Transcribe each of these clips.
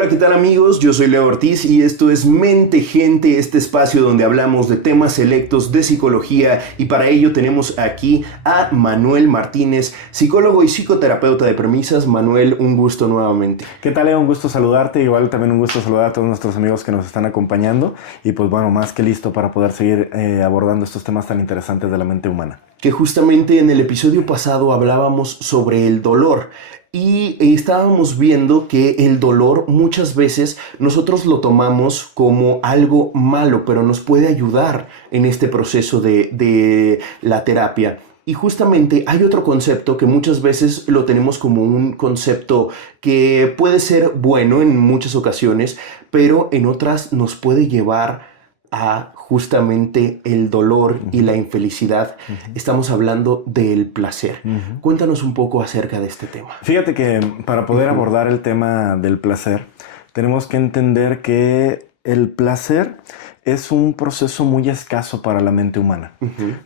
Hola, ¿qué tal amigos? Yo soy Leo Ortiz y esto es Mente Gente, este espacio donde hablamos de temas selectos de psicología y para ello tenemos aquí a Manuel Martínez, psicólogo y psicoterapeuta de premisas. Manuel, un gusto nuevamente. ¿Qué tal, Leo? Un gusto saludarte, igual también un gusto saludar a todos nuestros amigos que nos están acompañando y pues bueno, más que listo para poder seguir abordando estos temas tan interesantes de la mente humana. Que justamente en el episodio pasado hablábamos sobre el dolor. Y estábamos viendo que el dolor muchas veces nosotros lo tomamos como algo malo, pero nos puede ayudar en este proceso de la terapia. Y justamente hay otro concepto que muchas veces lo tenemos como un concepto que puede ser bueno en muchas ocasiones, pero en otras nos puede llevar a justamente el dolor y la infelicidad. Estamos hablando del placer. Cuéntanos un poco acerca de este tema. Fíjate que para poder abordar el tema del placer, tenemos que entender que el placer es un proceso muy escaso para la mente humana.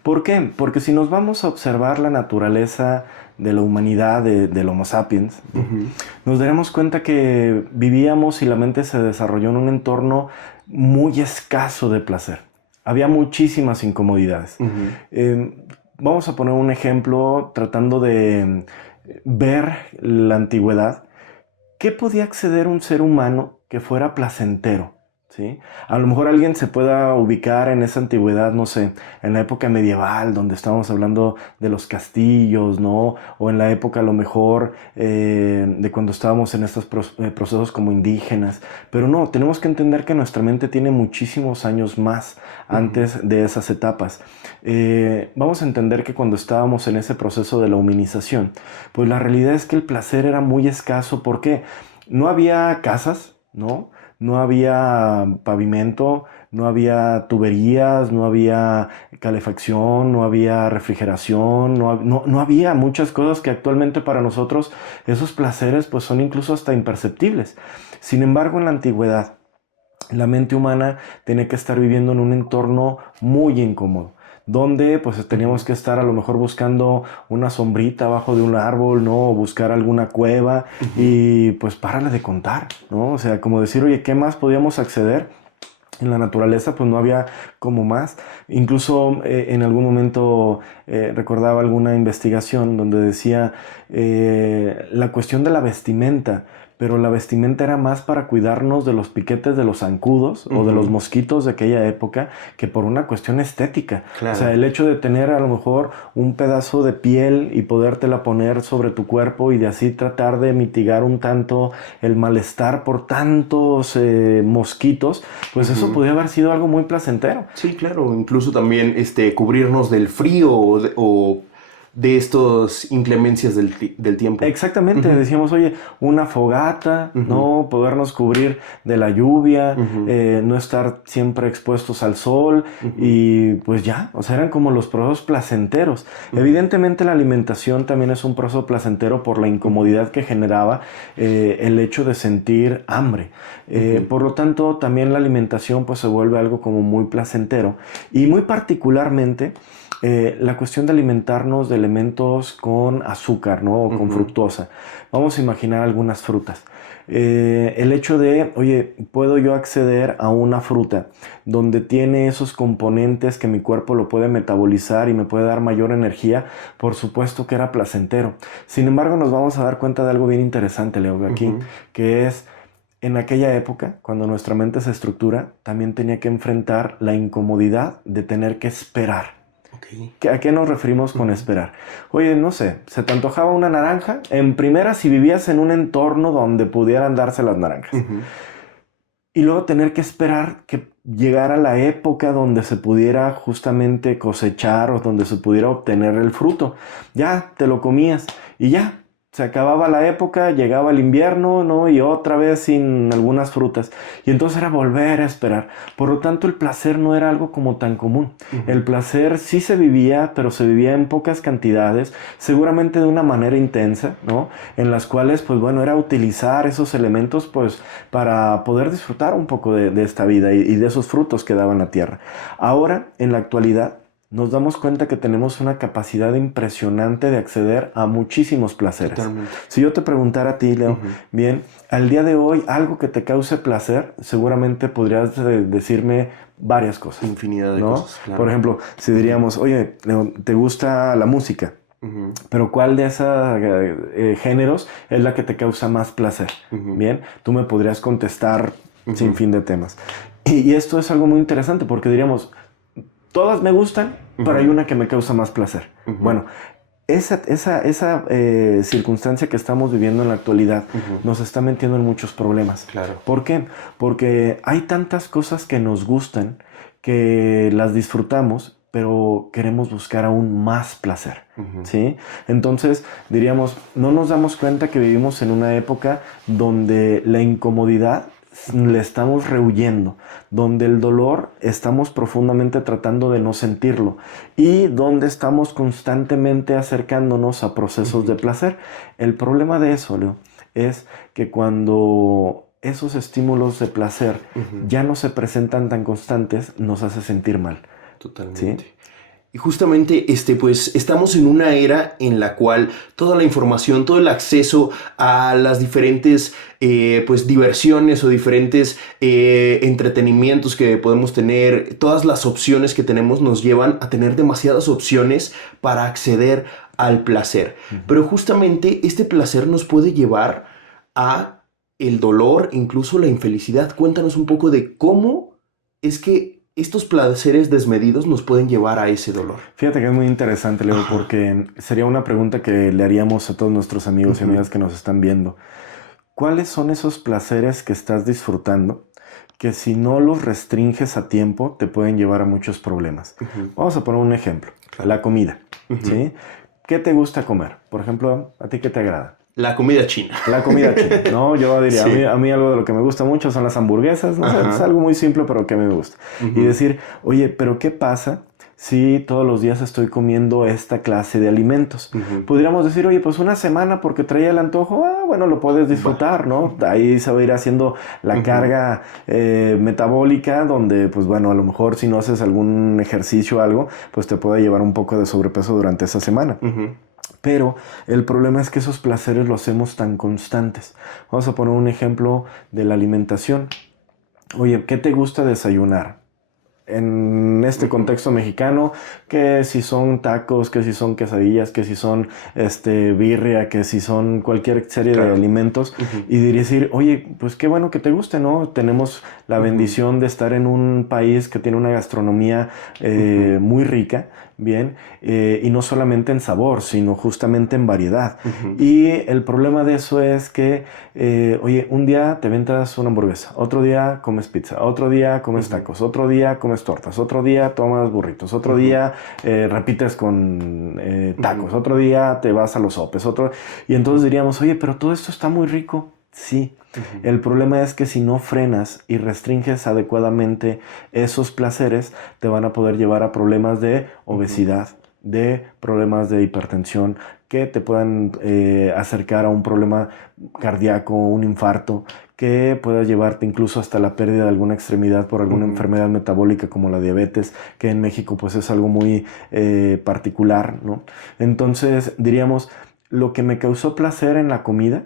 ¿Por qué? Porque si nos vamos a observar la naturaleza de la humanidad, del Homo sapiens, nos daremos cuenta que vivíamos y la mente se desarrolló en un entorno muy escaso de placer. Había muchísimas incomodidades. Vamos a poner un ejemplo tratando de ver la antigüedad. ¿Qué podía acceder un ser humano que fuera placentero? ¿Sí? A lo mejor alguien se pueda ubicar en esa antigüedad, no sé, en la época medieval, donde estábamos hablando de los castillos, ¿no? O en la época a lo mejor de cuando estábamos en estos procesos como indígenas. Pero no, tenemos que entender que nuestra mente tiene muchísimos años más antes de esas etapas. Vamos a entender que cuando estábamos en ese proceso de la humanización, pues la realidad es que el placer era muy escaso. ¿Por qué? No había casas, ¿no? No había pavimento, no había tuberías, no había calefacción, no había refrigeración, no había muchas cosas que actualmente para nosotros esos placeres pues son incluso hasta imperceptibles. Sin embargo, en la antigüedad, la mente humana tenía que estar viviendo en un entorno muy incómodo, donde pues teníamos que estar a lo mejor buscando una sombrita abajo de un árbol, ¿no? O buscar alguna cueva y pues párale de contar, ¿no? O sea, como decir, oye, ¿qué más podíamos acceder? En la naturaleza pues no había como más. Incluso en algún momento recordaba alguna investigación donde decía la cuestión de la vestimenta, pero la vestimenta era más para cuidarnos de los piquetes de los zancudos o de los mosquitos de aquella época que por una cuestión estética. Claro. O sea, el hecho de tener a lo mejor un pedazo de piel y podértela poner sobre tu cuerpo y de así tratar de mitigar un tanto el malestar por tantos mosquitos, pues eso podría haber sido algo muy placentero. Sí, claro. Incluso también cubrirnos del frío o de estas inclemencias del tiempo. Exactamente, decíamos, oye, una fogata, ¿no? Podernos cubrir de la lluvia, no estar siempre expuestos al sol y pues ya, o sea, eran como los procesos placenteros. Evidentemente la alimentación también es un proceso placentero por la incomodidad que generaba el hecho de sentir hambre. Por lo tanto, también la alimentación pues se vuelve algo como muy placentero y muy particularmente la cuestión de alimentarnos de elementos con azúcar, ¿no? O con fructosa. Vamos a imaginar algunas frutas. El hecho de, oye, ¿puedo yo acceder a una fruta donde tiene esos componentes que mi cuerpo lo puede metabolizar y me puede dar mayor energía? Por supuesto que era placentero. Sin embargo, nos vamos a dar cuenta de algo bien interesante, Leo, aquí, que es en aquella época, cuando nuestra mente se estructura, también tenía que enfrentar la incomodidad de tener que esperar. ¿A qué nos referimos con esperar? Oye, no sé, ¿se te antojaba una naranja? En primera, si vivías en un entorno donde pudieran darse las naranjas. Y luego tener que esperar que llegara la época donde se pudiera justamente cosechar o donde se pudiera obtener el fruto. Ya, te lo comías y ya. Se acababa la época, llegaba el invierno, ¿no? Y otra vez sin algunas frutas. Y entonces era volver a esperar. Por lo tanto, el placer no era algo como tan común. El placer sí se vivía, pero se vivía en pocas cantidades, seguramente de una manera intensa, ¿no? En las cuales, pues bueno, era utilizar esos elementos, pues, para poder disfrutar un poco de esta vida y de esos frutos que daban la tierra. Ahora, en la actualidad, nos damos cuenta que tenemos una capacidad impresionante de acceder a muchísimos placeres. Totalmente. Si yo te preguntara a ti, Leo, bien, al día de hoy, algo que te cause placer, seguramente podrías decirme varias cosas. Infinidad de ¿no? cosas, claro. Por ejemplo, si diríamos, oye, Leo, ¿te gusta la música? Pero ¿cuál de esos géneros es la que te causa más placer? Bien, tú me podrías contestar sin fin de temas. Y esto es algo muy interesante porque diríamos, todas me gustan, pero hay una que me causa más placer. Bueno, esa circunstancia que estamos viviendo en la actualidad nos está metiendo en muchos problemas. Claro. ¿Por qué? Porque hay tantas cosas que nos gustan, que las disfrutamos, pero queremos buscar aún más placer, ¿sí? Entonces, diríamos, no nos damos cuenta que vivimos en una época donde la incomodidad le estamos rehuyendo, donde el dolor estamos profundamente tratando de no sentirlo y donde estamos constantemente acercándonos a procesos de placer. El problema de eso, Leo, es que cuando esos estímulos de placer ya no se presentan tan constantes, nos hace sentir mal. Totalmente. ¿Sí? Y justamente, pues estamos en una era en la cual toda la información, todo el acceso a las diferentes, pues diversiones o diferentes entretenimientos que podemos tener, todas las opciones que tenemos nos llevan a tener demasiadas opciones para acceder al placer. Pero justamente este placer nos puede llevar a el dolor, incluso la infelicidad. Cuéntanos un poco de cómo es que estos placeres desmedidos nos pueden llevar a ese dolor. Fíjate que es muy interesante, Leo, porque sería una pregunta que le haríamos a todos nuestros amigos y amigas que nos están viendo. ¿Cuáles son esos placeres que estás disfrutando que si no los restringes a tiempo te pueden llevar a muchos problemas? Vamos a poner un ejemplo. Claro. La comida, ¿sí? ¿Qué te gusta comer? Por ejemplo, ¿a ti qué te agrada? La comida china. La comida china, ¿no? Yo diría, sí. a mí algo de lo que me gusta mucho son las hamburguesas, ¿no? Es algo muy simple, pero que a mí me gusta. Y decir, oye, ¿pero qué pasa si todos los días estoy comiendo esta clase de alimentos? Podríamos decir, oye, pues una semana porque traía el antojo, bueno, lo puedes disfrutar, ¿no? Ahí se va a ir haciendo la carga metabólica, donde, pues bueno, a lo mejor si no haces algún ejercicio o algo, pues te puede llevar un poco de sobrepeso durante esa semana. Pero el problema es que esos placeres los hacemos tan constantes. Vamos a poner un ejemplo de la alimentación. Oye, ¿qué te gusta desayunar? En este contexto mexicano, que si son tacos, que si son quesadillas, que si son birria, que si son cualquier serie de alimentos, y decir, oye, pues qué bueno que te guste, ¿no? Tenemos la bendición de estar en un país que tiene una gastronomía muy rica, bien, y no solamente en sabor, sino justamente en variedad. Y el problema de eso es que, oye, un día te ventas una hamburguesa, otro día comes pizza, otro día comes tacos, otro día comes tortas, otro día tomas burritos, otro día repites con tacos, otro día te vas a los sopes, y entonces diríamos, oye, pero todo esto está muy rico. Sí, el problema es que si no frenas y restringes adecuadamente esos placeres, te van a poder llevar a problemas de obesidad, de problemas de hipertensión, que te puedan acercar a un problema cardíaco, un infarto, que pueda llevarte incluso hasta la pérdida de alguna extremidad por alguna enfermedad metabólica como la diabetes, que en México pues es algo muy particular, ¿no? Entonces diríamos, lo que me causó placer en la comida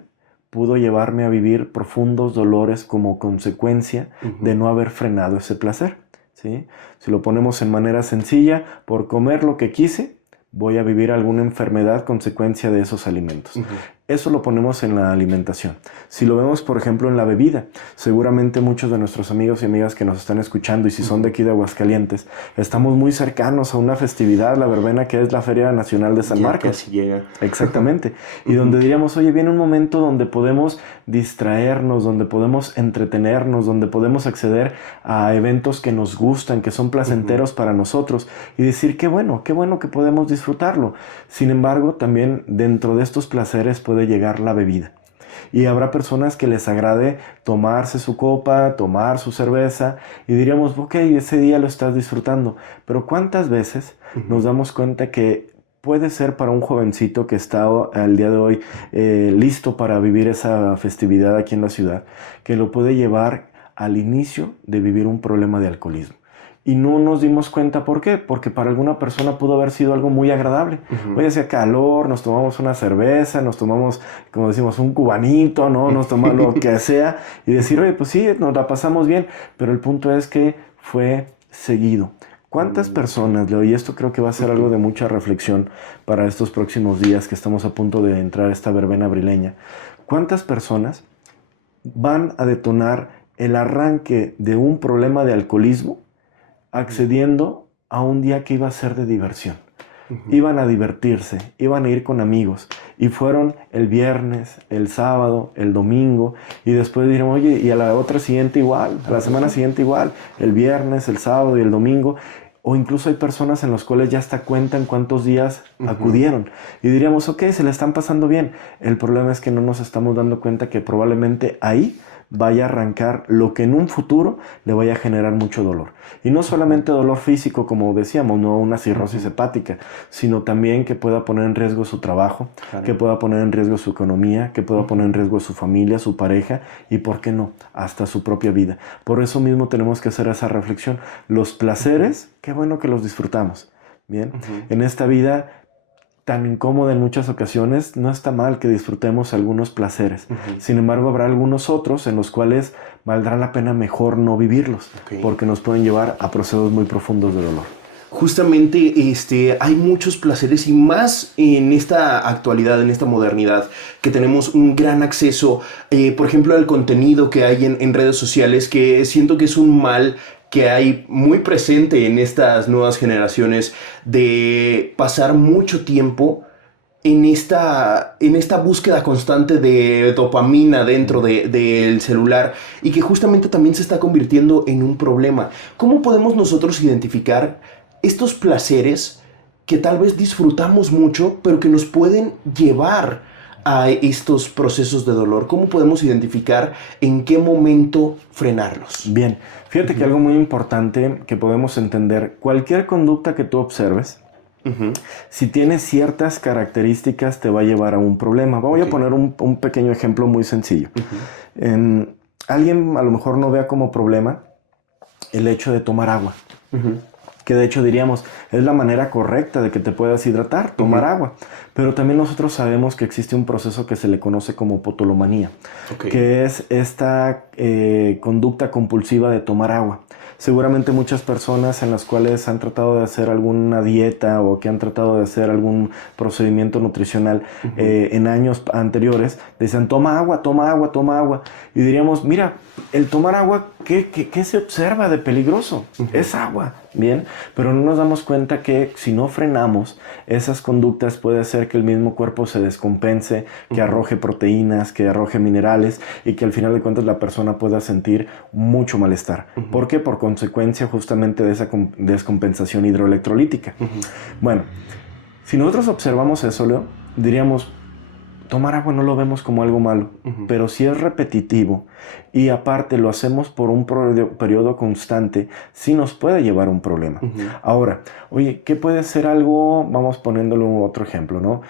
pudo llevarme a vivir profundos dolores como consecuencia de no haber frenado ese placer, ¿sí? Si lo ponemos en manera sencilla, por comer lo que quise, voy a vivir alguna enfermedad consecuencia de esos alimentos. Eso lo ponemos en la alimentación. Si lo vemos, por ejemplo, en la bebida, seguramente muchos de nuestros amigos y amigas que nos están escuchando, y si son de aquí de Aguascalientes, estamos muy cercanos a una festividad, la verbena, que es la Feria Nacional de San Marcos. Casi llega. Exactamente. Y donde diríamos, oye, viene un momento donde podemos distraernos, donde podemos entretenernos, donde podemos acceder a eventos que nos gustan, que son placenteros para nosotros, y decir, qué bueno que podemos disfrutarlo. Sin embargo, también dentro de estos placeres puede llegar la bebida. Y habrá personas que les agrade tomarse su copa, tomar su cerveza, y diríamos, ok, ese día lo estás disfrutando. Pero ¿cuántas veces nos damos cuenta que puede ser para un jovencito que está al día de hoy listo para vivir esa festividad aquí en la ciudad, que lo puede llevar al inicio de vivir un problema de alcoholismo? y no nos dimos cuenta. ¿Por qué? Porque para alguna persona pudo haber sido algo muy agradable. Oye, hacía calor, nos tomamos una cerveza, nos tomamos, como decimos, un cubanito, ¿no? Nos tomamos lo que sea y decir, oye, pues sí, nos la pasamos bien, pero el punto es que fue seguido. ¿Cuántas personas, Leo? Y esto creo que va a ser algo de mucha reflexión para estos próximos días que estamos a punto de entrar a esta verbena abrileña. ¿Cuántas personas van a detonar el arranque de un problema de alcoholismo accediendo a un día que iba a ser de diversión? Iban a divertirse, iban a ir con amigos y fueron el viernes, el sábado, el domingo y después dirán, oye, y a la otra siguiente igual, a la semana siguiente igual, el viernes, el sábado y el domingo. O incluso hay personas en las cuales ya hasta cuentan cuántos días acudieron. Y diríamos, ok, se le están pasando bien. El problema es que no nos estamos dando cuenta que probablemente ahí vaya a arrancar lo que en un futuro le vaya a generar mucho dolor. Y no solamente dolor físico, como decíamos, no una cirrosis hepática, sino también que pueda poner en riesgo su trabajo, que pueda poner en riesgo su economía, que pueda poner en riesgo su familia, su pareja y, ¿por qué no?, hasta su propia vida. Por eso mismo tenemos que hacer esa reflexión. Los placeres, qué bueno que los disfrutamos. Bien, en esta vida tan incómoda en muchas ocasiones, no está mal que disfrutemos algunos placeres. Sin embargo, habrá algunos otros en los cuales valdrá la pena mejor no vivirlos, porque nos pueden llevar a procesos muy profundos de dolor. Justamente hay muchos placeres y más en esta actualidad, en esta modernidad, que tenemos un gran acceso, por ejemplo, al contenido que hay en redes sociales, que siento que es un mal que hay muy presente en estas nuevas generaciones de pasar mucho tiempo en esta búsqueda constante de dopamina dentro del celular y que justamente también se está convirtiendo en un problema. ¿Cómo podemos nosotros identificar estos placeres que tal vez disfrutamos mucho, pero que nos pueden llevar a estos procesos de dolor? ¿Cómo podemos identificar en qué momento frenarlos? Bien, fíjate que algo muy importante que podemos entender, cualquier conducta que tú observes, si tiene ciertas características te va a llevar a un problema. Voy a poner un pequeño ejemplo muy sencillo. Alguien a lo mejor no vea como problema el hecho de tomar agua. Que de hecho diríamos, es la manera correcta de que te puedas hidratar, tomar agua. Pero también nosotros sabemos que existe un proceso que se le conoce como potolomanía, que es esta conducta compulsiva de tomar agua. Seguramente muchas personas en las cuales han tratado de hacer alguna dieta o que han tratado de hacer algún procedimiento nutricional en años anteriores, decían, toma agua, toma agua, toma agua. Y diríamos, mira, el tomar agua, ¿qué se observa de peligroso? Es agua, ¿bien? Pero no nos damos cuenta que si no frenamos esas conductas puede hacer que el mismo cuerpo se descompense, que arroje proteínas, que arroje minerales y que al final de cuentas la persona pueda sentir mucho malestar. ¿Por qué? Por consecuencia justamente de esa descompensación hidroelectrolítica. Bueno, si nosotros observamos eso, Leo, diríamos, tomar agua no lo vemos como algo malo, pero si es repetitivo y aparte lo hacemos por un periodo constante, sí nos puede llevar a un problema. Ahora, oye, ¿qué puede ser algo? Vamos poniéndolo otro ejemplo, ¿no?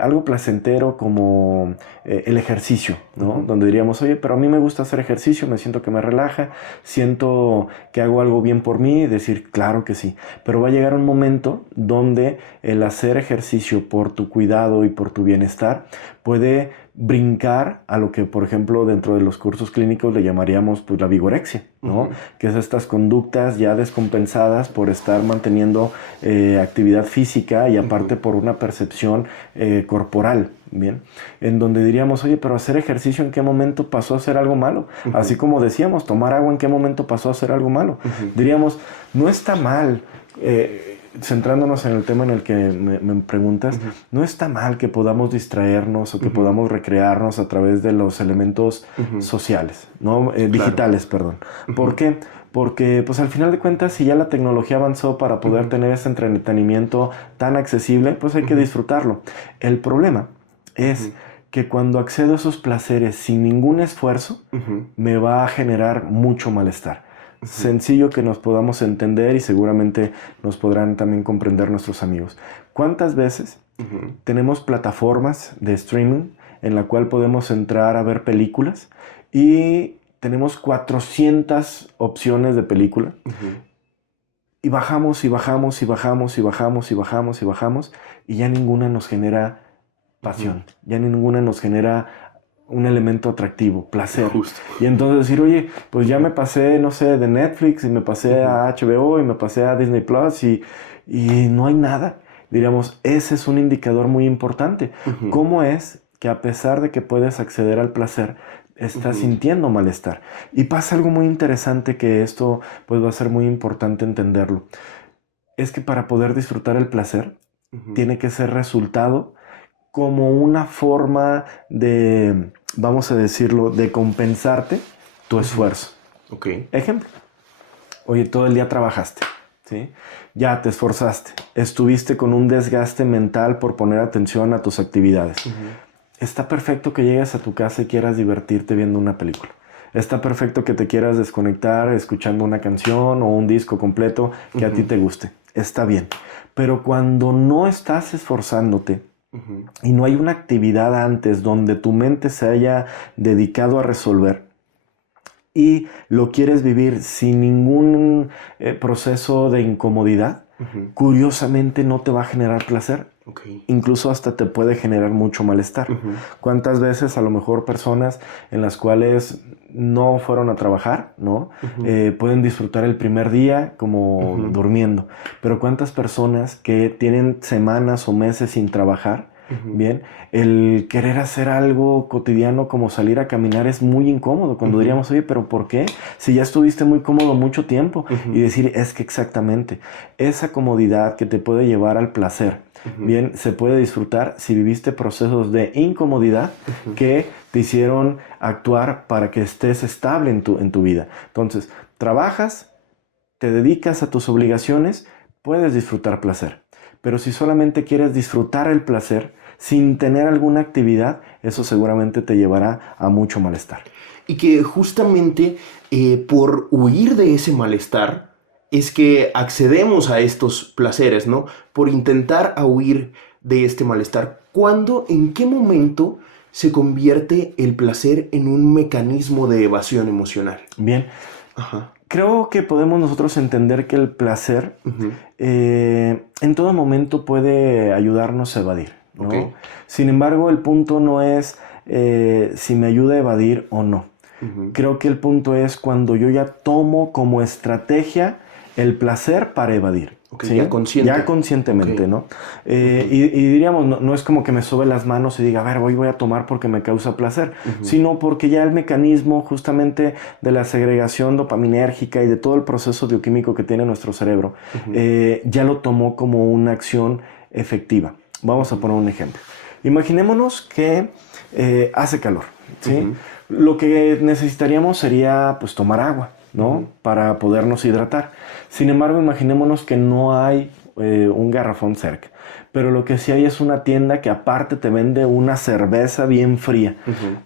Algo placentero como el ejercicio, ¿no? Donde diríamos, oye, pero a mí me gusta hacer ejercicio, me siento que me relaja, siento que hago algo bien por mí, y decir, claro que sí, pero va a llegar un momento donde el hacer ejercicio por tu cuidado y por tu bienestar puede brincar a lo que, por ejemplo, dentro de los cursos clínicos le llamaríamos pues la vigorexia, ¿no? Que es estas conductas ya descompensadas por estar manteniendo actividad física y aparte por una percepción corporal, ¿bien? En donde diríamos, oye, pero hacer ejercicio, ¿en qué momento pasó a ser algo malo? Así como decíamos, tomar agua, ¿en qué momento pasó a ser algo malo? Diríamos, no está mal, centrándonos en el tema en el que me preguntas, no está mal que podamos distraernos o que podamos recrearnos a través de los elementos sociales, ¿no? Digitales, perdón. ¿Por qué? Porque pues al final de cuentas, si ya la tecnología avanzó para poder tener ese entretenimiento tan accesible, pues hay que disfrutarlo. El problema es que cuando accedo a esos placeres sin ningún esfuerzo, me va a generar mucho malestar. Sencillo que nos podamos entender y seguramente nos podrán también comprender nuestros amigos. ¿Cuántas veces tenemos plataformas de streaming en la cual podemos entrar a ver películas y tenemos 400 opciones de película y bajamos y bajamos y bajamos y bajamos y bajamos y bajamos y ya ninguna nos genera pasión, ya ninguna nos genera un elemento atractivo, placer. Justo. Y entonces decir, oye, pues ya me pasé, no sé, de Netflix y me pasé a HBO y me pasé a Disney Plus y no hay nada. Diríamos, ese es un indicador muy importante. ¿Cómo es que a pesar de que puedes acceder al placer, estás sintiendo malestar? Y pasa algo muy interesante, que esto pues va a ser muy importante entenderlo. Es que para poder disfrutar el placer, tiene que ser resultado como una forma de, vamos a decirlo, de compensarte tu esfuerzo. Ejemplo, oye, todo el día trabajaste, ¿sí? Ya te esforzaste, estuviste con un desgaste mental por poner atención a tus actividades. Está perfecto que llegues a tu casa y quieras divertirte viendo una película. Está perfecto que te quieras desconectar escuchando una canción o un disco completo que a ti te guste. Está bien. Pero cuando no estás esforzándote y no hay una actividad antes donde tu mente se haya dedicado a resolver y lo quieres vivir sin ningún proceso de incomodidad, curiosamente no te va a generar placer. Incluso hasta te puede generar mucho malestar. ¿Cuántas veces a lo mejor personas en las cuales no fueron a trabajar, ¿no? Pueden disfrutar el primer día como durmiendo? Pero ¿cuántas personas que tienen semanas o meses sin trabajar? Bien, el querer hacer algo cotidiano como salir a caminar es muy incómodo. Cuando diríamos, oye, ¿pero por qué? Si ya estuviste muy cómodo mucho tiempo. Y decir, es que exactamente esa comodidad que te puede llevar al placer, bien, se puede disfrutar si viviste procesos de incomodidad que te hicieron actuar para que estés estable en tu vida. Entonces, trabajas, te dedicas a tus obligaciones, puedes disfrutar placer. Pero si solamente quieres disfrutar el placer sin tener alguna actividad, eso seguramente te llevará a mucho malestar. Y que justamente por huir de ese malestar es que accedemos a estos placeres, ¿no? Por intentar huir de este malestar. ¿Cuándo, en qué momento se convierte el placer en un mecanismo de evasión emocional? Bien. Creo que podemos nosotros entender que el placer en todo momento puede ayudarnos a evadir, ¿no? Sin embargo, el punto no es si me ayuda a evadir o no. Creo que el punto es cuando yo ya tomo como estrategia el placer para evadir. ¿Sí? Ya conscientemente, ¿no? Y diríamos, no es como que me sobe las manos y diga, a ver, hoy voy a tomar porque me causa placer, sino porque ya el mecanismo justamente de la segregación dopaminérgica y de todo el proceso bioquímico que tiene nuestro cerebro, ya lo tomó como una acción efectiva. Vamos a poner un ejemplo. Imaginémonos que hace calor, ¿sí? Lo que necesitaríamos sería, pues, tomar agua, ¿no? Para podernos hidratar. Sin embargo, imaginémonos que no hay un garrafón cerca, pero lo que sí hay es una tienda que aparte te vende una cerveza bien fría.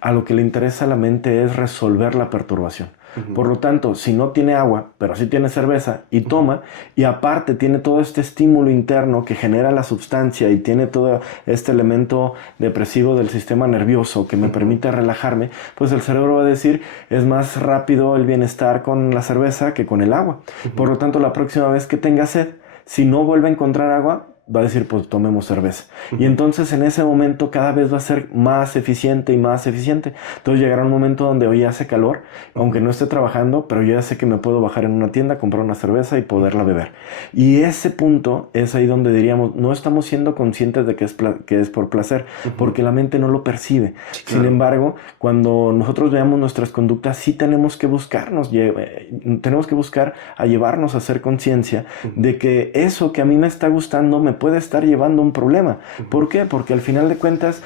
A lo que le interesa a la mente es resolver la perturbación. Por lo tanto, si no tiene agua, pero sí tiene cerveza y toma, y aparte tiene todo este estímulo interno que genera la sustancia y tiene todo este elemento depresivo del sistema nervioso que me permite relajarme, pues el cerebro va a decir, es más rápido el bienestar con la cerveza que con el agua. Por lo tanto, la próxima vez que tenga sed, si no vuelve a encontrar agua, va a decir, pues tomemos cerveza. Y entonces en ese momento cada vez va a ser más eficiente y más eficiente. Entonces llegará un momento donde hoy hace calor, aunque no esté trabajando, pero yo ya sé que me puedo bajar en una tienda, comprar una cerveza y poderla beber. Y ese punto es ahí donde diríamos, no estamos siendo conscientes de que es por placer, porque la mente no lo percibe. Sí, claro. Sin embargo, cuando nosotros veamos nuestras conductas, sí tenemos que buscarnos, tenemos que buscar a llevarnos a hacer conciencia de que eso que a mí me está gustando me puede estar llevando a un problema. ¿Por qué? Porque al final de cuentas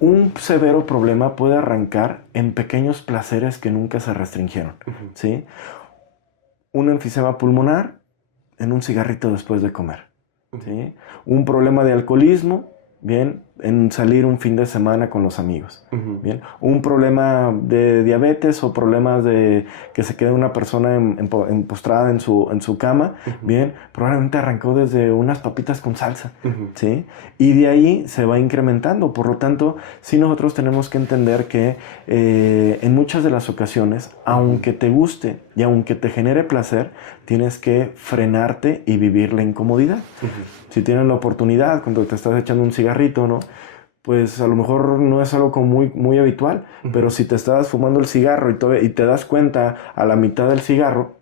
un severo problema puede arrancar en pequeños placeres que nunca se restringieron, ¿sí? Un enfisema pulmonar en un cigarrito después de comer, ¿sí? Un problema de alcoholismo, bien, en salir un fin de semana con los amigos. Uh-huh. Bien, un problema de diabetes o problemas de que se quede una persona postrada en su cama, uh-huh. bien, probablemente arrancó desde unas papitas con salsa, uh-huh. ¿sí? Y de ahí se va incrementando. Por lo tanto, sí nosotros tenemos que entender que en muchas de las ocasiones, aunque te guste y aunque te genere placer, tienes que frenarte y vivir la incomodidad. Uh-huh. Si tienes la oportunidad, cuando te estás echando un cigarrito, ¿no? Pues a lo mejor no es algo como muy, muy habitual, pero si te estás fumando el cigarro y te das cuenta a la mitad del cigarro,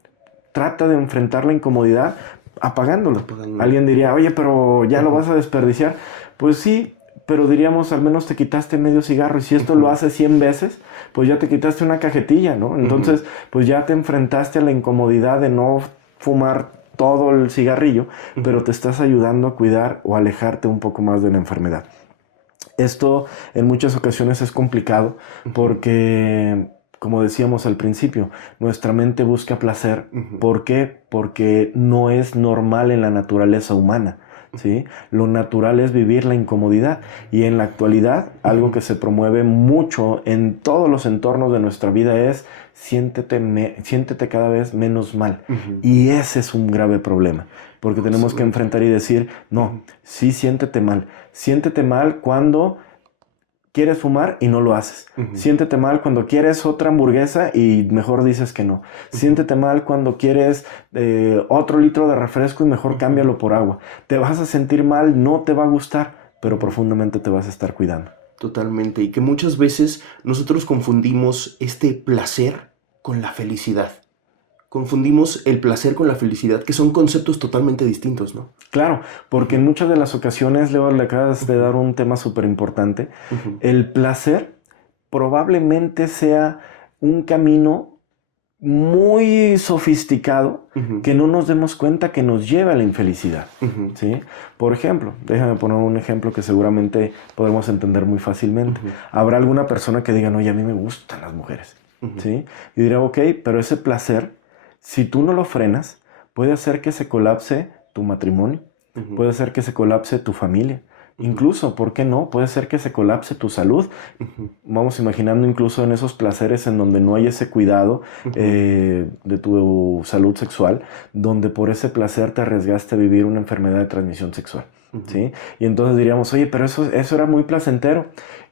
trata de enfrentar la incomodidad apagándolo. Alguien diría, oye, pero ya lo vas a desperdiciar. Pues sí, pero diríamos, al menos te quitaste medio cigarro, y si esto lo haces 100 veces, pues ya te quitaste una cajetilla, ¿no? Entonces, pues ya te enfrentaste a la incomodidad de no fumar todo el cigarrillo, pero te estás ayudando a cuidar o alejarte un poco más de la enfermedad. Esto en muchas ocasiones es complicado porque, como decíamos al principio, nuestra mente busca placer. ¿Por qué? Porque no es normal en la naturaleza humana, ¿sí? Lo natural es vivir la incomodidad, y en la actualidad algo que se promueve mucho en todos los entornos de nuestra vida es siéntete cada vez menos mal. Y ese es un grave problema, porque tenemos que enfrentar y decir, no, sí, siéntete mal cuando quieres fumar y no lo haces. Siéntete mal cuando quieres otra hamburguesa y mejor dices que no. Siéntete mal cuando quieres otro litro de refresco y mejor cámbialo por agua. Te vas a sentir mal, no te va a gustar, pero profundamente te vas a estar cuidando. Totalmente, y que muchas veces nosotros confundimos este placer con la felicidad. Confundimos el placer con la felicidad, que son conceptos totalmente distintos, ¿no? Claro, porque en muchas de las ocasiones, Leo, le acabas de dar un tema súper importante. El placer probablemente sea un camino muy sofisticado que no nos demos cuenta que nos lleva a la infelicidad, ¿sí? Por ejemplo, déjame poner un ejemplo que seguramente podemos entender muy fácilmente. Habrá alguna persona que diga, no, a mí me gustan las mujeres, ¿sí? Y dirá, ok, pero ese placer, si tú no lo frenas, puede hacer que se colapse tu matrimonio, puede hacer que se colapse tu familia. Incluso, ¿por qué no? Puede ser que se colapse tu salud. Vamos imaginando incluso en esos placeres en donde no hay ese cuidado de tu salud sexual, donde por ese placer te arriesgaste a vivir una enfermedad de transmisión sexual, ¿sí? Y entonces diríamos, oye, pero eso era muy placentero.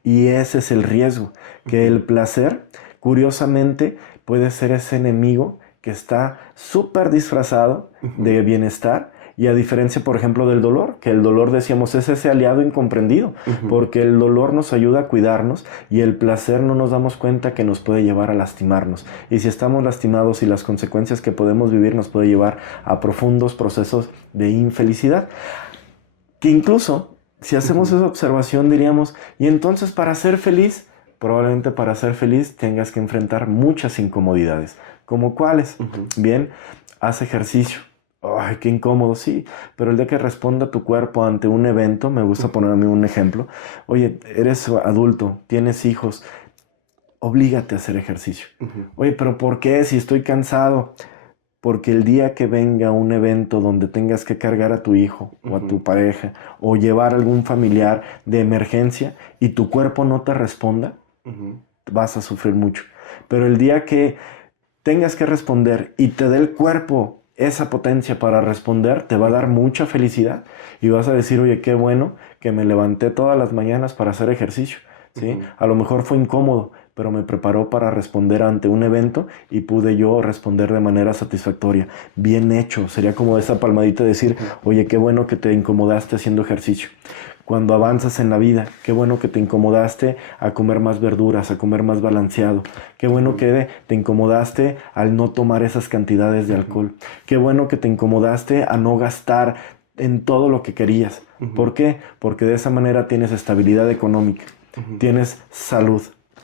Y ese es el riesgo, que el placer, curiosamente, puede ser ese enemigo que está súper disfrazado de bienestar. Y a diferencia, por ejemplo, del dolor, que el dolor, decíamos, es ese aliado incomprendido, porque el dolor nos ayuda a cuidarnos y el placer no nos damos cuenta que nos puede llevar a lastimarnos. Y si estamos lastimados y las consecuencias que podemos vivir nos puede llevar a profundos procesos de infelicidad. Que incluso, si hacemos esa observación, diríamos, y entonces para ser feliz, probablemente para ser feliz tengas que enfrentar muchas incomodidades. ¿Como cuáles? Bien, haz ejercicio. Ay, qué incómodo, sí, pero el día que responda tu cuerpo ante un evento, me gusta ponerme un ejemplo, oye, eres adulto, tienes hijos, oblígate a hacer ejercicio. Oye, pero ¿por qué? Si estoy cansado. Porque el día que venga un evento donde tengas que cargar a tu hijo o a tu pareja o llevar a algún familiar de emergencia y tu cuerpo no te responda, vas a sufrir mucho. Pero el día que tengas que responder y te dé el cuerpo esa potencia para responder, te va a dar mucha felicidad y vas a decir, oye, qué bueno que me levanté todas las mañanas para hacer ejercicio, ¿sí? A lo mejor fue incómodo, pero me preparó para responder ante un evento y pude yo responder de manera satisfactoria. Bien hecho, sería como esa palmadita de decir, oye, qué bueno que te incomodaste haciendo ejercicio. Cuando avanzas en la vida, qué bueno que te incomodaste a comer más verduras, a comer más balanceado. Qué bueno que te incomodaste al no tomar esas cantidades de alcohol. Qué bueno que te incomodaste a no gastar en todo lo que querías. ¿Por qué? Porque de esa manera tienes estabilidad económica, tienes salud,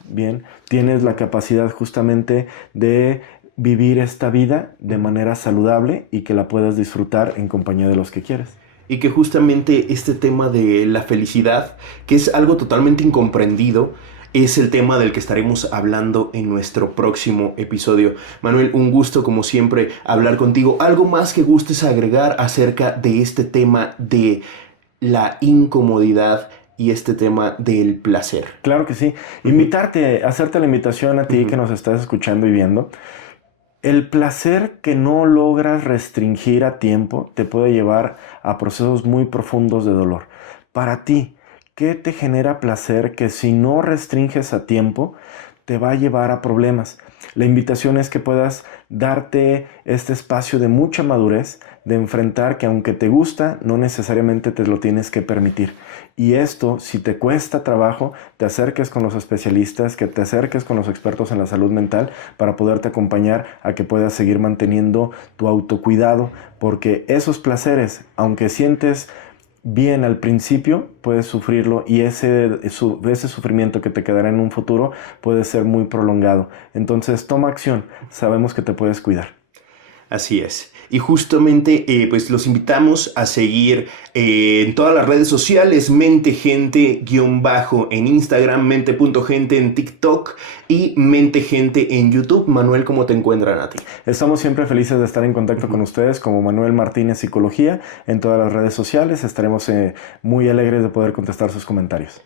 ¿bien? Tienes la capacidad justamente de vivir esta vida de manera saludable y que la puedas disfrutar en compañía de los que quieres. Y que justamente este tema de la felicidad, que es algo totalmente incomprendido, es el tema del que estaremos hablando en nuestro próximo episodio. Manuel, un gusto como siempre hablar contigo. ¿Algo más que gustes agregar acerca de este tema de la incomodidad y este tema del placer. Claro que sí. Invitarte, hacerte la invitación a ti que nos estás escuchando y viendo. El placer que no logras restringir a tiempo te puede llevar a procesos muy profundos de dolor. Para ti, ¿qué te genera placer que si no restringes a tiempo te va a llevar a problemas? La invitación es que puedas darte este espacio de mucha madurez, de enfrentar que aunque te gusta, no necesariamente te lo tienes que permitir. Y esto, si te cuesta trabajo, te acerques con los especialistas, que te acerques con los expertos en la salud mental para poderte acompañar a que puedas seguir manteniendo tu autocuidado, porque esos placeres, aunque sientes bien al principio, puedes sufrirlo y ese sufrimiento que te quedará en un futuro puede ser muy prolongado. Entonces toma acción, sabemos que te puedes cuidar. Así es. Y justamente pues los invitamos a seguir en todas las redes sociales, Mente-Gente_ en Instagram, mente.gente en TikTok y Mente-Gente en YouTube. Manuel, ¿cómo te encuentran a ti? Estamos siempre felices de estar en contacto con ustedes como Manuel Martínez Psicología en todas las redes sociales. Estaremos muy alegres de poder contestar sus comentarios.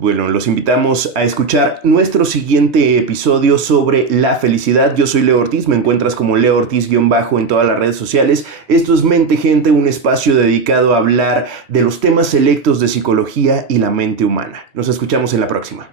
Bueno, los invitamos a escuchar nuestro siguiente episodio sobre la felicidad. Yo soy Leo Ortiz, me encuentras como Leo Ortiz_ en todas las redes sociales. Esto es Mente-Gente, un espacio dedicado a hablar de los temas selectos de psicología y la mente humana. Nos escuchamos en la próxima.